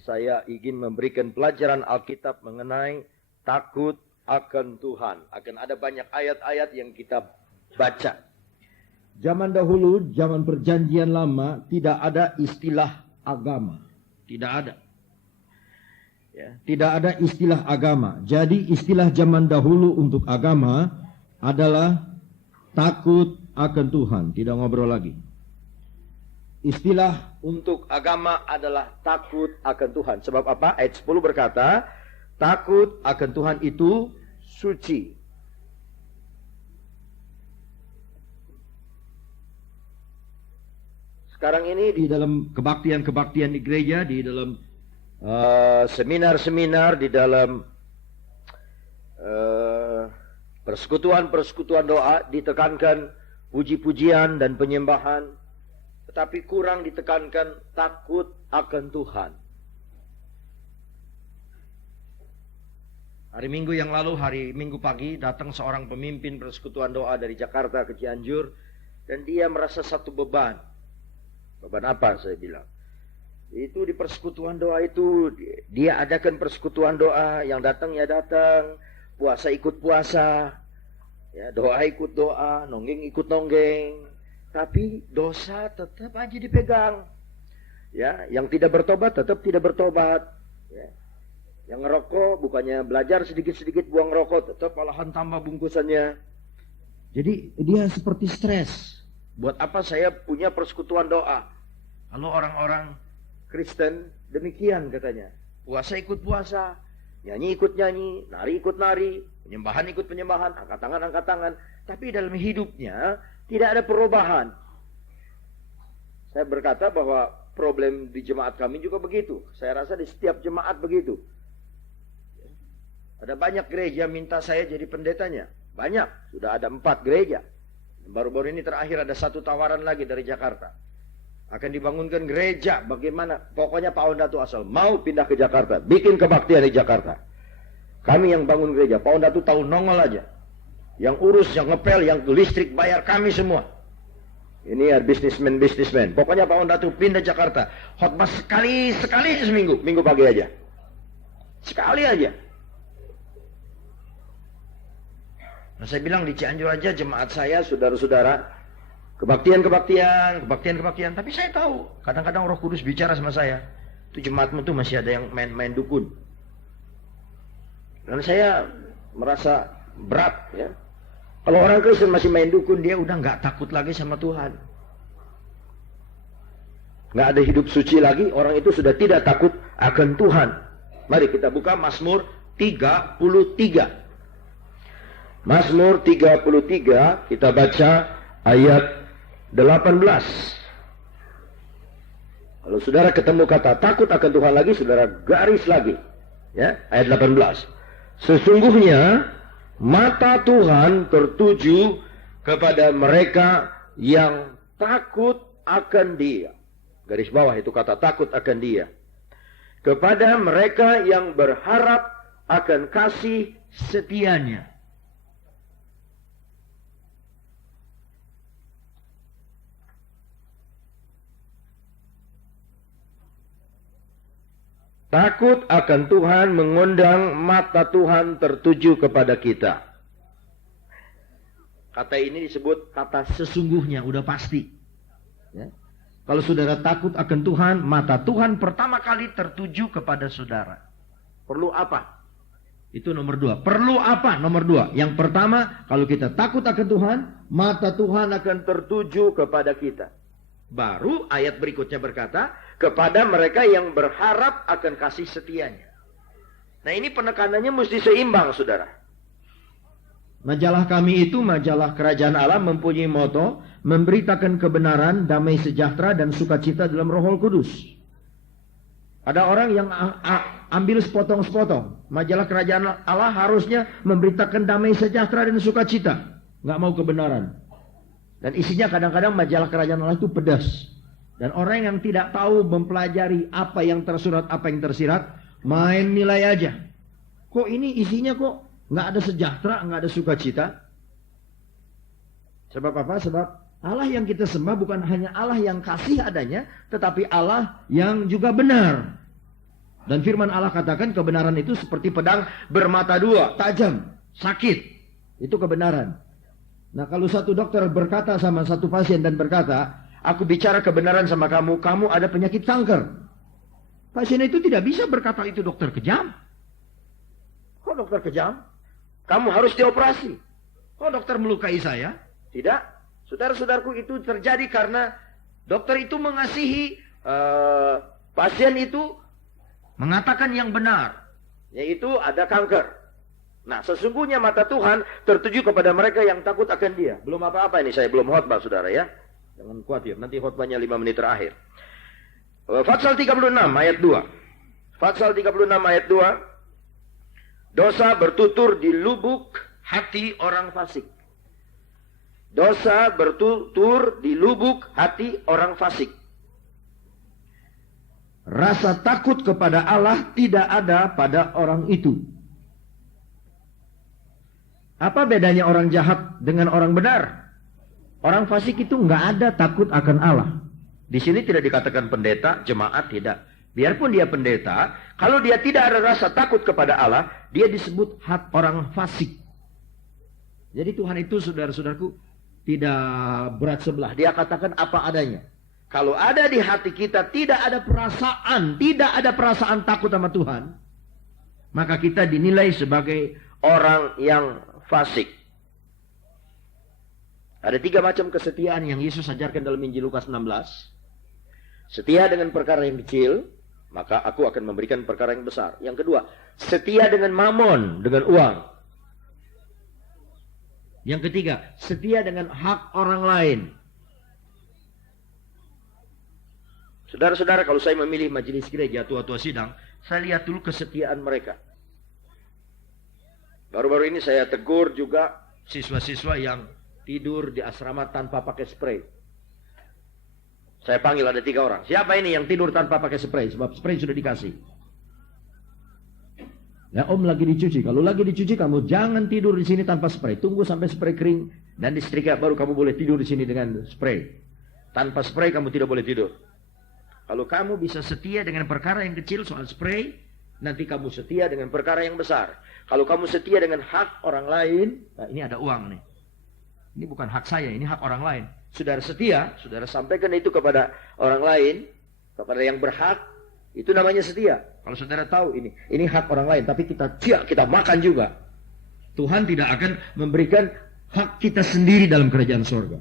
saya ingin memberikan pelajaran Alkitab mengenai takut akan Tuhan. Akan ada banyak ayat-ayat yang kita baca. Zaman dahulu, zaman perjanjian lama, tidak ada istilah agama. Tidak ada. Ya, tidak ada istilah agama. Jadi istilah zaman dahulu untuk agama adalah takut akan Tuhan. Tidak ngobrol lagi. Istilah untuk agama adalah takut akan Tuhan. Sebab apa? Ayat 10 berkata, takut akan Tuhan itu suci. Sekarang ini di dalam kebaktian-kebaktian di gereja, di dalam seminar-seminar, di dalam persekutuan-persekutuan doa, ditekankan puji-pujian dan penyembahan. Tetapi kurang ditekankan takut akan Tuhan. Hari Minggu yang lalu, hari Minggu pagi, datang seorang pemimpin persekutuan doa dari Jakarta ke Cianjur. Dan dia merasa satu beban. Beban apa saya bilang? Itu di persekutuan doa itu, dia adakan persekutuan doa, yang datang ya datang, puasa ikut puasa, ya, doa ikut doa, nonggeng ikut nonggeng. Tapi dosa tetap aja dipegang. Ya, yang tidak bertobat tetap tidak bertobat. Ya. Yang ngerokok bukannya belajar sedikit-sedikit buang rokok, tetap malahan tambah bungkusannya. Jadi dia seperti stres. Buat apa saya punya persekutuan doa? Kalau orang-orang Kristen demikian katanya. Puasa ikut puasa, nyanyi ikut nyanyi, nari ikut nari, penyembahan ikut penyembahan, angkat tangan. Tapi dalam hidupnya tidak ada perubahan. Saya berkata bahwa problem di jemaat kami juga begitu. Saya rasa di setiap jemaat begitu. Ada banyak gereja minta saya jadi pendetanya. Banyak. Sudah ada 4 gereja. Baru-baru ini terakhir ada 1 tawaran lagi dari Jakarta. Akan dibangunkan gereja. Bagaimana? Pokoknya Pak Ondatu asal mau pindah ke Jakarta. Bikin kebaktian di Jakarta. Kami yang bangun gereja. Pak Ondatu tahu nongol aja. Yang urus, yang ngepel, yang listrik bayar kami semua. Ini ya bisnismen. Pokoknya Pak Ondatu pindah Jakarta. Khotbah sekali seminggu. Minggu pagi aja. Sekali aja. Nah, saya bilang di Cianjur aja jemaat saya, saudara-saudara, kebaktian. Tapi saya tahu, kadang-kadang Roh Kudus bicara sama saya. Itu jemaatmu tuh masih ada yang main dukun. Dan saya merasa berat, ya. Kalau orang Kristen masih main dukun, dia udah nggak takut lagi sama Tuhan. Nggak ada hidup suci lagi, orang itu sudah tidak takut akan Tuhan. Mari kita buka Mazmur 33. Mazmur 33, kita baca ayat 18. Kalau saudara ketemu kata takut akan Tuhan lagi, saudara garis lagi. Ya, ayat 18. Sesungguhnya mata Tuhan tertuju kepada mereka yang takut akan Dia. Garis bawah itu kata takut akan Dia. Kepada mereka yang berharap akan kasih setianya. Takut akan Tuhan mengundang mata Tuhan tertuju kepada kita. Kata ini disebut kata sesungguhnya, udah pasti. Ya. Kalau saudara takut akan Tuhan, mata Tuhan pertama kali tertuju kepada saudara. Perlu apa? Itu nomor 2. Perlu apa? Nomor 2. Yang pertama, kalau kita takut akan Tuhan, mata Tuhan akan tertuju kepada kita. Baru ayat berikutnya berkata, kepada mereka yang berharap akan kasih setianya. Nah, ini penekanannya mesti seimbang, saudara. Majalah kami itu, majalah Kerajaan Allah, mempunyai moto, memberitakan kebenaran, damai sejahtera, dan sukacita dalam Roh Kudus. Ada orang yang ambil sepotong-sepotong. Majalah Kerajaan Allah harusnya memberitakan damai sejahtera dan sukacita. Nggak mau kebenaran. Dan isinya kadang-kadang majalah Kerajaan Allah itu pedas. Dan orang yang tidak tahu mempelajari apa yang tersurat, apa yang tersirat, main nilai aja. Kok ini isinya kok nggak ada sejahtera, nggak ada sukacita? Sebab apa? Sebab Allah yang kita sembah bukan hanya Allah yang kasih adanya, tetapi Allah yang juga benar. Dan firman Allah katakan kebenaran itu seperti pedang bermata dua, tajam, sakit. Itu kebenaran. Nah, kalau satu dokter berkata sama satu pasien dan berkata, aku bicara kebenaran sama kamu, kamu ada penyakit kanker. Pasien itu tidak bisa berkata itu dokter kejam. Kok dokter kejam? Kamu harus dioperasi. Kok dokter melukai saya? Tidak. Saudara-saudaraku, itu terjadi karena dokter itu mengasihi pasien itu mengatakan yang benar, yaitu ada kanker. Nah, sesungguhnya mata Tuhan tertuju kepada mereka yang takut akan Dia. Belum apa-apa ini, saya belum khotbah, saudara ya. Jangan khawatir, nanti khotbahnya 5 menit terakhir. Fatsal 36 ayat 2. Fatsal 36 ayat 2. Dosa bertutur di lubuk hati orang fasik. Dosa bertutur di lubuk hati orang fasik. Rasa takut kepada Allah tidak ada pada orang itu. Apa bedanya orang jahat dengan orang benar? Orang fasik itu nggak ada takut akan Allah. Di sini tidak dikatakan pendeta, jemaat, tidak. Biarpun dia pendeta, kalau dia tidak ada rasa takut kepada Allah, dia disebut orang fasik. Jadi Tuhan itu, saudara-saudaraku, tidak berat sebelah. Dia katakan apa adanya. Kalau ada di hati kita tidak ada perasaan takut sama Tuhan, maka kita dinilai sebagai orang yang fasik. Ada 3 macam kesetiaan yang Yesus ajarkan dalam Injil Lukas 16. Setia dengan perkara yang kecil, maka aku akan memberikan perkara yang besar. Yang kedua, setia dengan mamon, dengan uang. Yang ketiga, setia dengan hak orang lain. Saudara-saudara, kalau saya memilih majelis gereja, tua-tua sidang, saya lihat dulu kesetiaan mereka. Baru-baru ini saya tegur juga siswa-siswa yang tidur di asrama tanpa pakai spray. Saya panggil, ada 3 orang. Siapa ini yang tidur tanpa pakai spray? Sebab spray sudah dikasih. Ya, om lagi dicuci. Kalau lagi dicuci, kamu jangan tidur di sini tanpa spray. Tunggu sampai spray kering dan disetrika, baru kamu boleh tidur di sini dengan spray. Tanpa spray kamu tidak boleh tidur. Kalau kamu bisa setia dengan perkara yang kecil soal spray, nanti kamu setia dengan perkara yang besar. Kalau kamu setia dengan hak orang lain, nah ini ada uang nih. Ini bukan hak saya, ini hak orang lain. Saudara setia, saudara sampaikan itu kepada orang lain, kepada yang berhak, itu namanya setia. Kalau saudara tahu ini hak orang lain, tapi kita makan juga. Tuhan tidak akan memberikan hak kita sendiri dalam kerajaan surga.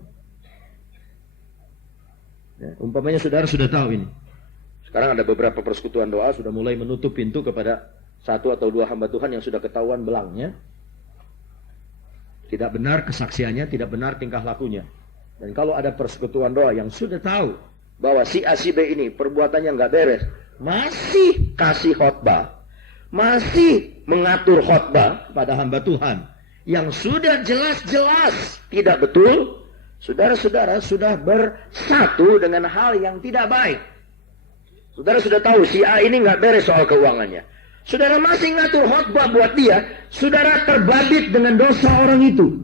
Ya, umpamanya saudara sudah tahu ini. Sekarang ada beberapa persekutuan doa sudah mulai menutup pintu kepada 1 atau 2 hamba Tuhan yang sudah ketahuan belangnya. Tidak benar kesaksiannya, tidak benar tingkah lakunya. Dan kalau ada persekutuan doa yang sudah tahu bahwa si A, si B ini perbuatannya nggak beres, masih kasih khotbah, masih mengatur khotbah pada hamba Tuhan yang sudah jelas-jelas tidak betul, saudara-saudara sudah bersatu dengan hal yang tidak baik. Saudara sudah tahu si A ini nggak beres soal keuangannya. Saudara masih ngatur khotbah buat dia, saudara terbabit dengan dosa orang itu.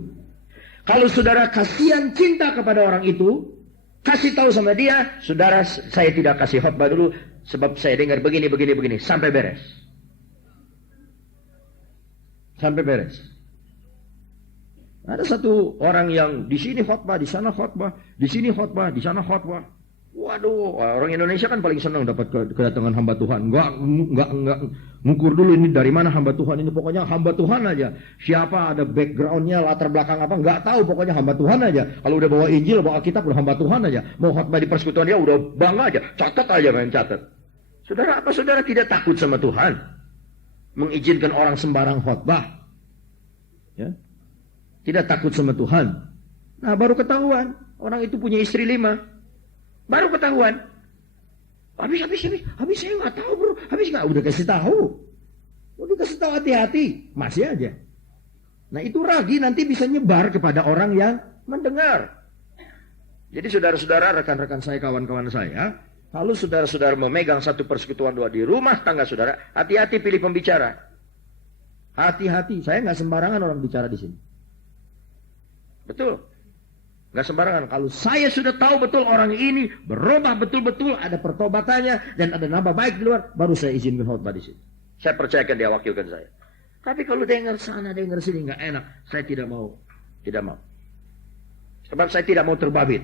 Kalau saudara kasihan cinta kepada orang itu, kasih tahu sama dia, saudara, saya tidak kasih khotbah dulu sebab saya dengar begini sampai beres. Sampai beres. Ada satu orang yang di sini khotbah, di sana khotbah, di sini khotbah, di sana khotbah. Waduh, orang Indonesia kan paling senang dapat kedatangan hamba Tuhan. Enggak ngukur dulu ini dari mana hamba Tuhan ini. Pokoknya hamba Tuhan aja. Siapa, ada backgroundnya, latar belakang apa, enggak tahu. Pokoknya hamba Tuhan aja. Kalau udah bawa Injil, bawa Alkitab, udah hamba Tuhan aja. Mau khotbah di persekutuan dia udah bangga aja. Catat aja, main catat. Saudara, apa saudara tidak takut sama Tuhan? Mengizinkan orang sembarang khotbah? Ya? Tidak takut sama Tuhan. Nah, baru ketahuan. Orang itu punya istri 5. Baru ketahuan. Habis saya nggak tahu bro. Habis nggak, udah kasih tahu. Udah kasih tahu hati-hati. Masih aja. Nah itu ragi nanti bisa nyebar kepada orang yang mendengar. Jadi saudara-saudara, rekan-rekan saya, kawan-kawan saya, kalau saudara-saudara memegang satu persekutuan doa di rumah tangga saudara, hati-hati pilih pembicara. Hati-hati. Saya nggak sembarangan orang bicara di sini. Betul. Nggak sembarangan. Kalau saya sudah tahu betul orang ini berubah betul-betul, ada pertobatannya dan ada nama baik di luar, baru saya izinkan khotbah di sini. Saya percayakan dia wakilkan saya. Tapi kalau dengar sana, dengar sini nggak enak, saya tidak mau. Tidak mau. Sebab saya tidak mau terbabit.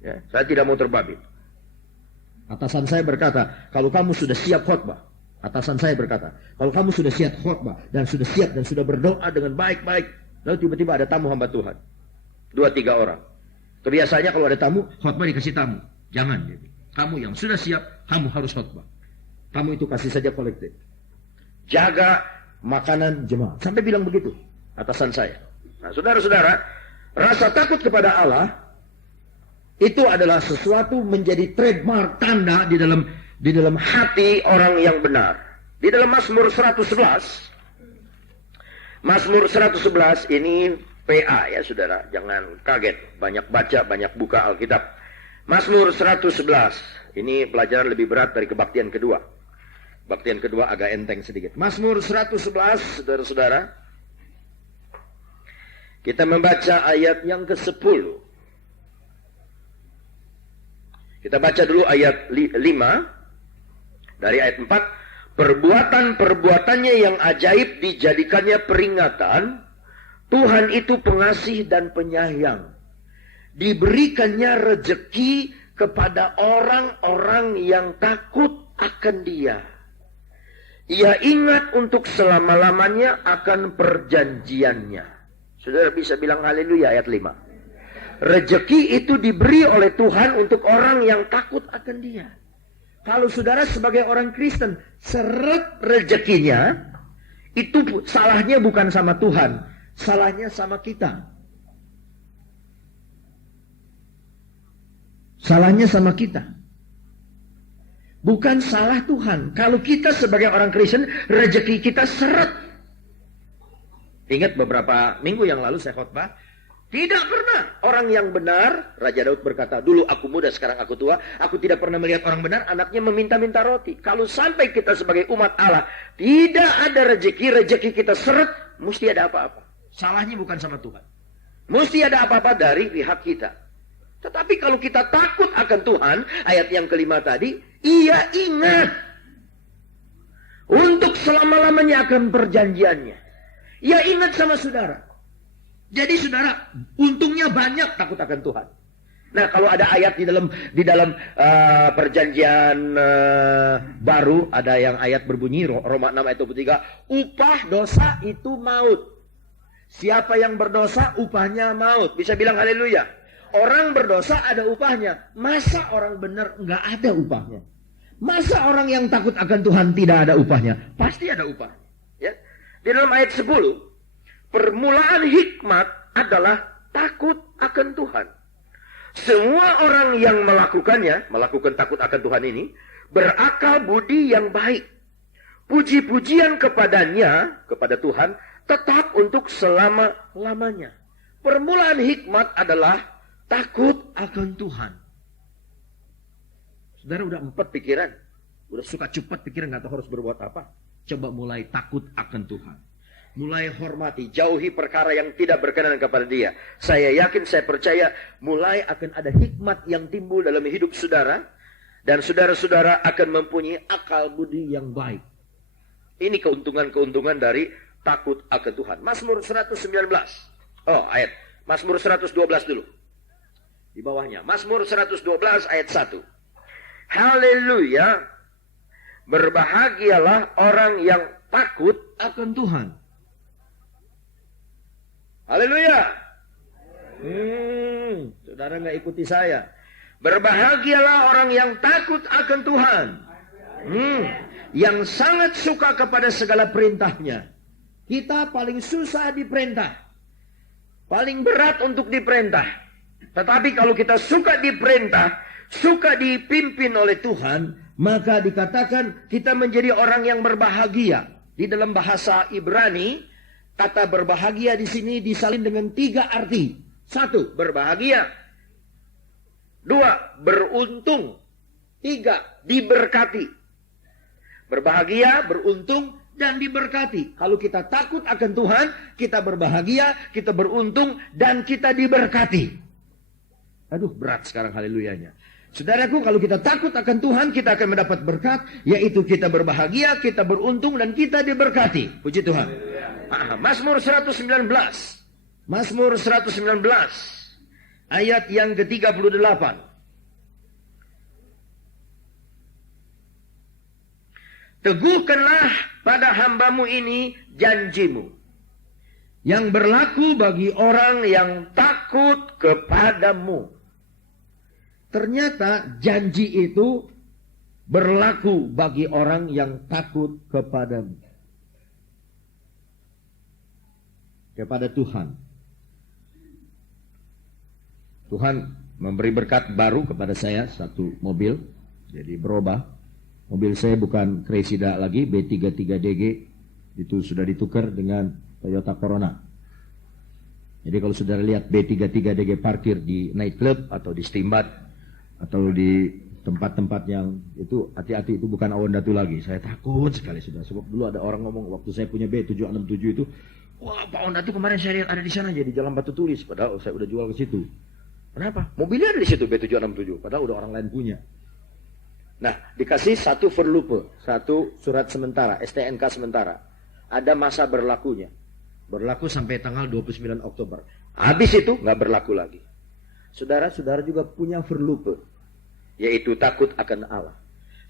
Ya, saya tidak mau terbabit. Atasan saya berkata, kalau kamu sudah siap khotbah. Atasan saya berkata, kalau kamu sudah siap khotbah dan sudah siap dan sudah berdoa dengan baik-baik, lalu tiba-tiba ada tamu hamba Tuhan. 2-3 orang. Kebiasaannya kalau ada tamu, khotbah dikasih tamu. Jangan. Kamu yang sudah siap, kamu harus khotbah. Kamu itu kasih saja kolektif. Jaga makanan jemaat. Sampai bilang begitu atasan saya. Nah, saudara-saudara, rasa takut kepada Allah itu adalah sesuatu menjadi trademark, tanda di dalam hati orang yang benar. Di dalam Mazmur 111. Mazmur 111 ini PA ya saudara, jangan kaget. Banyak baca, banyak buka Alkitab. Mazmur 111. Ini pelajaran lebih berat dari kebaktian kedua. Kebaktian kedua agak enteng sedikit. Mazmur 111, saudara-saudara. Kita membaca ayat yang ke-10. Kita baca dulu ayat 5. Dari ayat 4. Perbuatan-perbuatannya yang ajaib dijadikannya peringatan. Tuhan itu pengasih dan penyayang. Diberikannya rejeki kepada orang-orang yang takut akan Dia. Ia ingat untuk selama-lamanya akan perjanjiannya. Saudara bisa bilang haleluya ayat 5. Rejeki itu diberi oleh Tuhan untuk orang yang takut akan Dia. Kalau saudara sebagai orang Kristen seret rejekinya, itu salahnya bukan sama Tuhan, salahnya sama kita. Salahnya sama kita. Bukan salah Tuhan. Kalau kita sebagai orang Kristen, rezeki kita seret. Ingat beberapa minggu yang lalu saya khotbah, tidak pernah orang yang benar, Raja Daud berkata, dulu aku muda, sekarang aku tua, aku tidak pernah melihat orang benar, anaknya meminta-minta roti. Kalau sampai kita sebagai umat Allah, tidak ada rezeki kita seret, mesti ada apa-apa. Salahnya bukan sama Tuhan. Mesti ada apa-apa dari pihak kita. Tetapi kalau kita takut akan Tuhan, ayat yang kelima tadi, Ia ingat untuk selama-lamanya akan perjanjiannya. Ia ingat sama saudara. Jadi saudara, untungnya banyak takut akan Tuhan. Nah, kalau ada ayat di dalam perjanjian baru, ada yang ayat berbunyi Roma 6 ayat 23, upah dosa itu maut. Siapa yang berdosa upahnya maut. Bisa bilang haleluya. Orang berdosa ada upahnya. Masa orang benar enggak ada upahnya? Masa orang yang takut akan Tuhan tidak ada upahnya? Pasti ada upahnya. Ya. Di dalam ayat 10, permulaan hikmat adalah takut akan Tuhan. Semua orang yang melakukan takut akan Tuhan ini, berakal budi yang baik. Puji-pujian kepadanya, kepada Tuhan, tetap untuk selama-lamanya. Permulaan hikmat adalah takut akan Tuhan. Saudara udah 4 pikiran. Udah suka cepat pikiran, gak tahu harus berbuat apa. Coba mulai takut akan Tuhan. Mulai hormati, jauhi perkara yang tidak berkenan kepada Dia. Saya yakin, saya percaya, mulai akan ada hikmat yang timbul dalam hidup saudara. Dan saudara-saudara akan mempunyai akal budi yang baik. Ini keuntungan-keuntungan dari takut akan Tuhan. Mazmur 119. Ayat. Mazmur 112 dulu. Di bawahnya. Mazmur 112 ayat 1. Haleluya. Berbahagialah orang yang takut akan Tuhan. Haleluya. Saudara nggak ikuti saya. Berbahagialah orang yang takut akan Tuhan. Yang sangat suka kepada segala perintahnya. Kita paling susah diperintah. Paling berat untuk diperintah. Tetapi kalau kita suka diperintah, suka dipimpin oleh Tuhan, maka dikatakan kita menjadi orang yang berbahagia. Di dalam bahasa Ibrani, kata berbahagia di sini disalin dengan 3 arti. 1, berbahagia. 2, beruntung. 3, diberkati. Berbahagia, beruntung, dan diberkati. Kalau kita takut akan Tuhan, kita berbahagia, kita beruntung, dan kita diberkati. Aduh, berat sekarang haleluyanya. Saudaraku, kalau kita takut akan Tuhan, kita akan mendapat berkat, yaitu kita berbahagia, kita beruntung, dan kita diberkati. Puji Tuhan. Mazmur 119. Mazmur 119. Ayat yang ke-38. Teguhkanlah pada hambamu ini janjimu, yang berlaku bagi orang yang takut kepadamu. Ternyata janji itu berlaku bagi orang yang takut kepadamu. Kepada Tuhan. Tuhan memberi berkat baru kepada saya, satu mobil. Jadi berubah. Mobil saya bukan Cressida lagi, B33DG. Itu sudah ditukar dengan Toyota Corona. Jadi kalau saudara lihat B33DG parkir di nightclub atau di Stimbat atau di tempat-tempat yang itu, hati-hati, itu bukan awan datu lagi. Saya takut sekali sudah. Sebab dulu ada orang ngomong waktu saya punya B767 itu, wah, Pak awan datu kemarin saya lihat ada di sana, jadi Jalan Batu Tulis. Padahal saya udah jual ke situ. Kenapa? Mobilnya ada di situ B767. Padahal udah orang lain punya. Nah, dikasih satu verlupe, satu surat sementara, STNK sementara. Ada masa berlakunya. Berlaku sampai tanggal 29 Oktober. Habis itu nggak berlaku lagi. Saudara-saudara juga punya verlupe, yaitu takut akan Allah.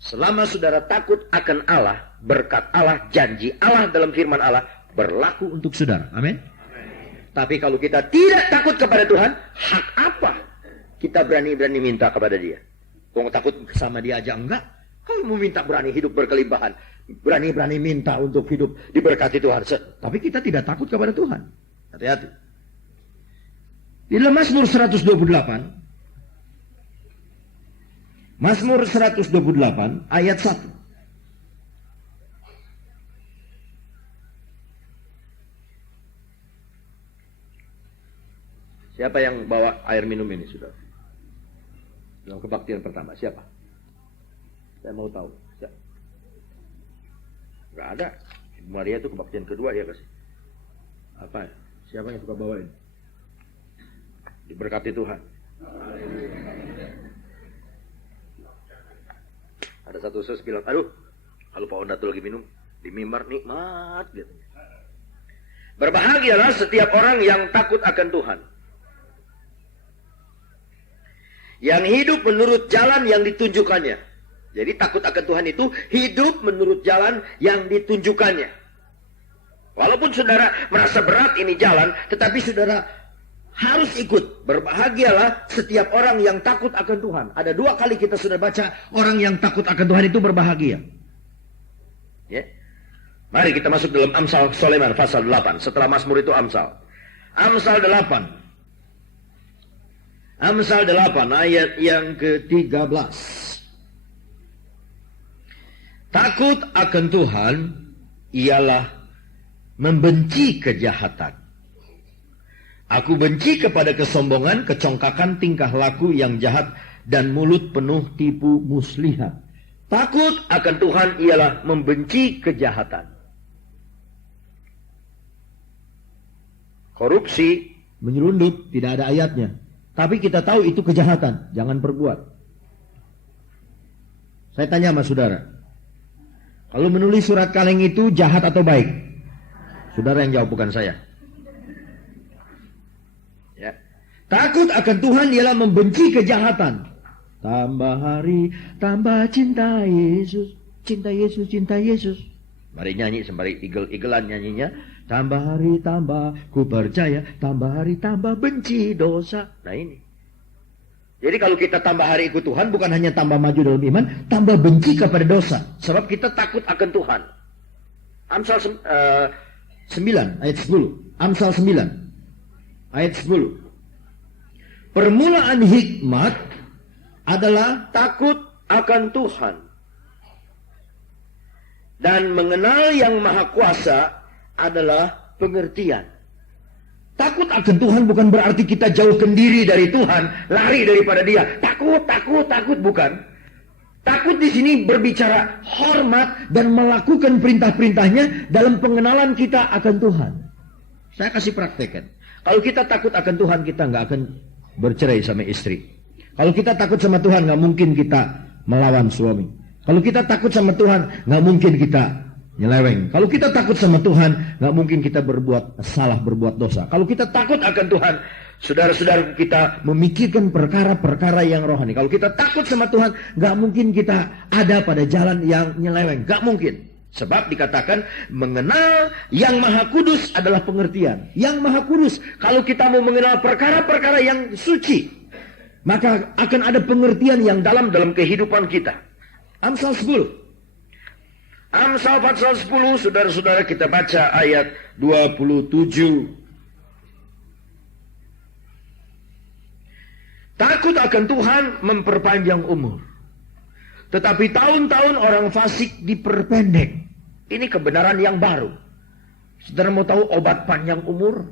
Selama saudara takut akan Allah, berkat Allah, janji Allah dalam firman Allah berlaku untuk saudara. Amin. Tapi kalau kita tidak takut kepada Tuhan, hak apa kita berani-berani minta kepada Dia? Kau takut sama Dia aja enggak? Kalau mau minta berani hidup berkelimpahan, berani-berani minta untuk hidup diberkati Tuhan. Tapi kita tidak takut kepada Tuhan. Hati-hati. Di dalam Mazmur 128, Mazmur 128 ayat 1. Siapa yang bawa air minum ini, sudah? Dalam kebaktian pertama, siapa? Saya mau tahu. Gak ada. Maria itu kebaktian kedua dia kasih. Apa? Siapa yang suka bawain? Diberkati Tuhan. Ada satu sus bilang, aduh, kalau Pak Ondatu lagi minum, di mimbar nikmat gitu. Berbahagialah setiap orang yang takut akan Tuhan, yang hidup menurut jalan yang ditunjukkannya. Jadi takut akan Tuhan itu hidup menurut jalan yang ditunjukkannya. Walaupun saudara merasa berat ini jalan, tetapi saudara harus ikut. Berbahagialah setiap orang yang takut akan Tuhan. Ada 2 kali kita sudah baca orang yang takut akan Tuhan itu berbahagia. Ya. Mari kita masuk dalam Amsal Soleman pasal 8. Setelah Mazmur itu Amsal. Amsal 8. Amsal 8 ayat yang ke-13. Takut akan Tuhan ialah membenci kejahatan. Aku benci kepada kesombongan, kecongkakan, tingkah laku yang jahat, dan mulut penuh tipu muslihat. Takut akan Tuhan ialah membenci kejahatan. Korupsi, menyelundup, tidak ada ayatnya. Tapi kita tahu itu kejahatan, jangan perbuat. Saya tanya sama saudara, kalau menulis surat kaleng itu jahat atau baik? Saudara yang jawab, bukan saya. Ya. Takut akan Tuhan ialah membenci kejahatan. Tambah hari, tambah cinta Yesus. Cinta Yesus, cinta Yesus. Mari nyanyi sembari igel-igelan nyanyinya. Tambah hari, tambah ku percaya. Tambah hari, tambah benci dosa. Nah ini. Jadi kalau kita tambah hari ikut Tuhan, bukan hanya tambah maju dalam iman, tambah benci kepada dosa. Sebab kita takut akan Tuhan. Amsal 9 ayat 10. Amsal 9 ayat 10. Permulaan hikmat adalah takut akan Tuhan dan mengenal yang maha kuasa adalah pengertian. Takut akan Tuhan bukan berarti kita jauhkan diri dari Tuhan, lari daripada Dia. Takut, bukan. Takut di sini berbicara hormat dan melakukan perintah-perintahnya dalam pengenalan kita akan Tuhan. Saya kasih praktekkan. Kalau kita takut akan Tuhan, kita nggak akan bercerai sama istri. Kalau kita takut sama Tuhan, nggak mungkin kita melawan suami. Kalau kita takut sama Tuhan, nggak mungkin kita nyeleweng. Kalau kita takut sama Tuhan, nggak mungkin kita berbuat salah, berbuat dosa. Kalau kita takut akan Tuhan, saudara-saudara, kita memikirkan perkara-perkara yang rohani. Kalau kita takut sama Tuhan, nggak mungkin kita ada pada jalan yang nyeleweng. Nggak mungkin. Sebab dikatakan mengenal yang maha kudus adalah pengertian. Yang maha kudus, kalau kita mau mengenal perkara-perkara yang suci, maka akan ada pengertian yang dalam kehidupan kita. Amsal 10. Amsal pasal 10, saudara-saudara, kita baca ayat 27. Takut akan Tuhan memperpanjang umur, tetapi tahun-tahun orang fasik diperpendek. Ini kebenaran yang baru. Saudara mau tahu obat panjang umur?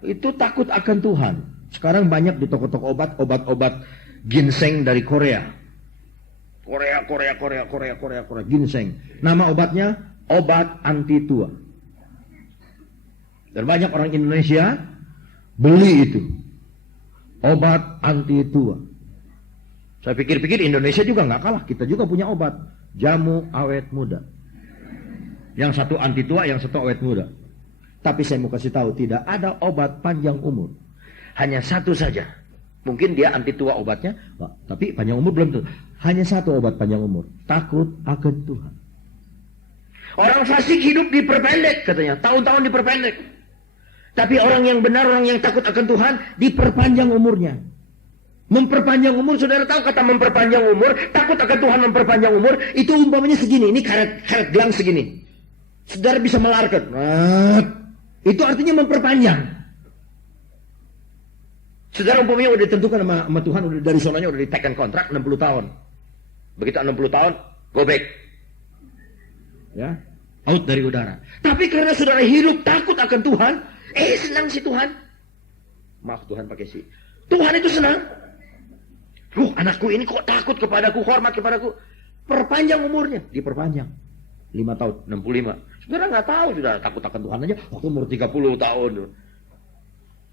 Itu takut akan Tuhan. Sekarang banyak di toko-toko obat-obat ginseng dari Korea. Korea, ginseng. Nama obatnya obat anti tua. Dan banyak orang Indonesia beli itu. Obat anti tua. Saya pikir-pikir Indonesia juga nggak kalah. Kita juga punya obat. Jamu awet muda. Yang satu anti tua, yang satu awet muda. Tapi saya mau kasih tahu, tidak ada obat panjang umur. Hanya satu saja. Mungkin dia anti tua obatnya, tapi panjang umur belum tentu. Hanya satu obat panjang umur. Takut akan Tuhan. Orang fasik hidup diperpendek katanya. Tahun-tahun diperpendek. Tapi orang yang benar, orang yang takut akan Tuhan, diperpanjang umurnya. Memperpanjang umur, saudara tahu kata memperpanjang umur, takut akan Tuhan memperpanjang umur, itu umpamanya segini, ini karet gelang segini. Saudara bisa melarkan. Itu artinya memperpanjang. Saudara umpamanya udah ditentukan sama Tuhan, udah dari sononya udah ditekan kontrak 60 tahun. Begitu 60 tahun, go back. Ya, out dari udara. Tapi karena saudara hidup takut akan Tuhan, senang si Tuhan. Maaf Tuhan pakai si. Tuhan itu senang. Anakku ini kok takut kepadaku, hormat kepadaku. Perpanjang umurnya, diperpanjang. 5 tahun, 65. Saudara nggak tahu, sudah takut akan Tuhan aja waktu umur 30 tahun.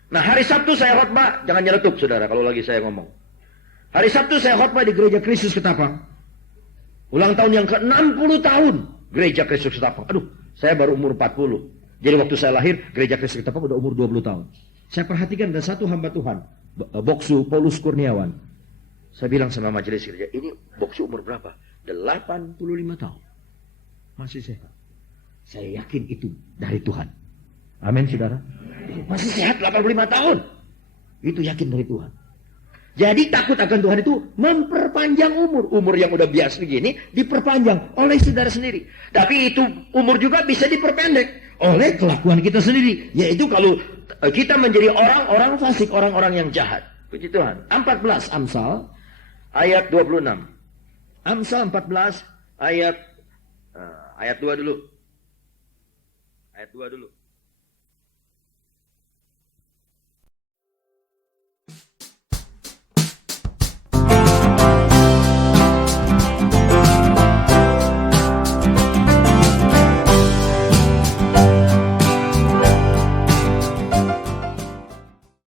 Nah, hari Sabtu saya khotbah, jangan nyeletuk saudara kalau lagi saya ngomong. Hari Sabtu saya khotbah di Gereja Kristus Ketapang. Ulang tahun yang ke-60 tahun Gereja Kristus Ketapang. Aduh, saya baru umur 40. Jadi waktu saya lahir, Gereja Kristus Ketapang udah umur 20 tahun. Saya perhatikan ada satu hamba Tuhan, Boksu Paulus Kurniawan. Saya bilang sama majelis gereja, ini Boksu umur berapa? 85 tahun. Masih sehat. Saya yakin itu dari Tuhan. Amin, saudara. Masih sehat 85 tahun. Itu yakin dari Tuhan. Jadi takut akan Tuhan itu memperpanjang umur. Umur yang udah biasa begini diperpanjang oleh saudara sendiri. Tapi itu umur juga bisa diperpendek oleh kelakuan kita sendiri. Yaitu kalau kita menjadi orang-orang fasik, orang-orang yang jahat. Puji Tuhan. 14 Amsal ayat 26. Amsal 14 ayat 2 dulu. Ayat 2 dulu.